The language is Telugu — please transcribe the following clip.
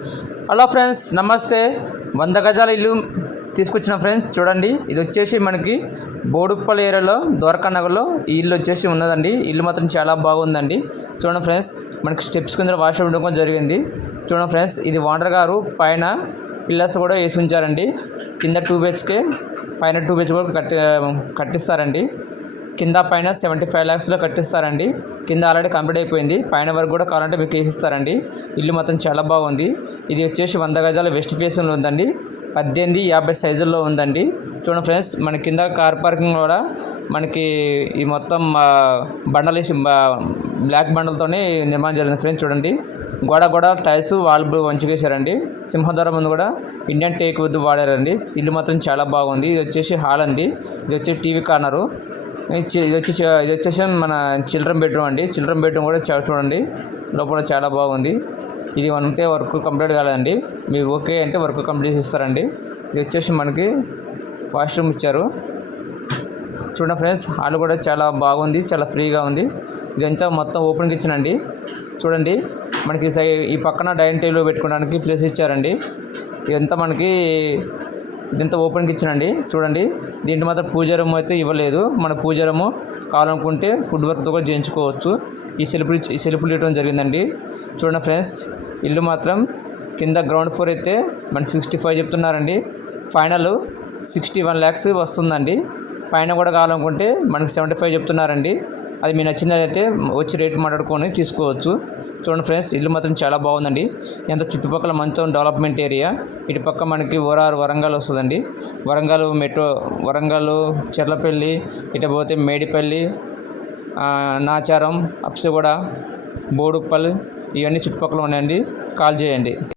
హలో ఫ్రెండ్స్ నమస్తే. వంద గజాల ఇల్లు తీసుకొచ్చిన ఫ్రెండ్స్ చూడండి. ఇది వచ్చేసి మనకి బోడుప్పల్ ఏరియాలో ద్వారకా నగర్లో ఈ ఇల్లు వచ్చేసి ఉన్నదండి. ఇల్లు మాత్రం చాలా బాగుందండి. చూడండి ఫ్రెండ్స్ మనకి స్టెప్స్ కింద వాష్రూమ్ ఉండడం జరిగింది. చూడండి ఫ్రెండ్స్ ఇది ఓనర్ గారు పైన పిల్లర్స్ కూడా వేసి ఉంచారండి కింద టూ బిహెచ్కే పైన టూ బెచ్ కూడా కట్టి కట్టిస్తారండి. కింద పైన సెవెంటీ ఫైవ్ ల్యాక్స్లో కట్టిస్తారండి. కింద ఆల్రెడీ కంప్లీట్ అయిపోయింది. పైన వరకు కూడా కావాలంటే మీకు వేసిస్తారండి ఇల్లు మొత్తం చాలా బాగుంది. ఇది వచ్చేసి వంద గజాల వెస్ట్ ఫేసింగ్లో ఉందండి. పద్దెనిమిది యాభై సైజుల్లో ఉందండి. చూడండి ఫ్రెండ్స్ మన కింద కార్ పార్కింగ్ కూడా మనకి ఈ మొత్తం బండలు వేసి బ్లాక్ బండలతోనే నిర్మాణం జరిగింది ఫ్రెండ్స్ చూడండి. గోడ కూడా టైల్స్ వాల్ మంచిగా వేశారండి సింహద్వారం ముందు కూడా ఇండియన్ టేక్ వద్దు వాడారండి. ఇల్లు మాత్రం చాలా బాగుంది. ఇది వచ్చేసి హాల్ అండి. ఇది వచ్చేసి టీవీ కార్నరు. ఇది ఇది వచ్చి ఇది వచ్చేసి మన చిల్డ్రన్ బెడ్రూమ్ అండి. చిల్డ్రన్ బెడ్రూమ్ కూడా చాలా చూడండి. లోపల చాలా బాగుంది. ఇది ఉంటే వర్క్ కంప్లీట్ కాలేదండి. మీరు ఓకే అంటే వర్క్ కంప్లీట్ చేస్తారండి. ఇస్తారండి ఇది వచ్చేసి మనకి వాష్రూమ్ ఇచ్చారు. చూడండి ఫ్రెండ్స్ హాల్ కూడా చాలా బాగుంది. చాలా ఫ్రీగా ఉంది. ఇదంతా మొత్తం ఓపెన్ కిచెన్ అండి. చూడండి మనకి సై ఈ పక్కన డైనింగ్ టేబుల్ పెట్టుకోవడానికి ప్లేస్ ఇచ్చారండి. ఇదంతా మనకి దీంతో ఓపెన్కి ఇచ్చినండి. అండి చూడండి దీంట్లో మాత్రం పూజారము అయితే ఇవ్వలేదు. మన పూజారము కావాలనుకుంటే ఫుడ్ వర్క్తో కూడా చేయించుకోవచ్చు. ఈ సెల్ఫ్ ఈ సెల్ఫ్లు ఇవ్వడం జరిగిందండి. చూడండి ఫ్రెండ్స్ ఇల్లు మాత్రం కింద గ్రౌండ్ ఫ్లోర్ అయితే మనకి సిక్స్టీ ఫైవ్ చెప్తున్నారండి. ఫైనల్ సిక్స్టీ వన్ ల్యాక్స్ వస్తుందండి. పైన కూడా కావాలనుకుంటే మనకి సెవెంటీ ఫైవ్ చెప్తున్నారండి. అది మీ నచ్చినట్లయితే వచ్చి రేట్ మాట్లాడుకొని తీసుకోవచ్చు. చూడండి ఫ్రెండ్స్ ఇల్లు మాత్రం చాలా బాగుందండి. ఎంత చుట్టుపక్కల మంచం డెవలప్మెంట్ ఏరియా. ఇటు పక్క మనకి ఓరార్ వరంగల్ వస్తుందండి. వరంగల్ మెట్రో వరంగల్ చెర్లపల్లి ఇటు పోతే మేడిపల్లి నాచారం అప్సిగూడ బోడుప్పల్ ఇవన్నీ చుట్టుపక్కల ఉన్నాయండి. కాల్ చేయండి.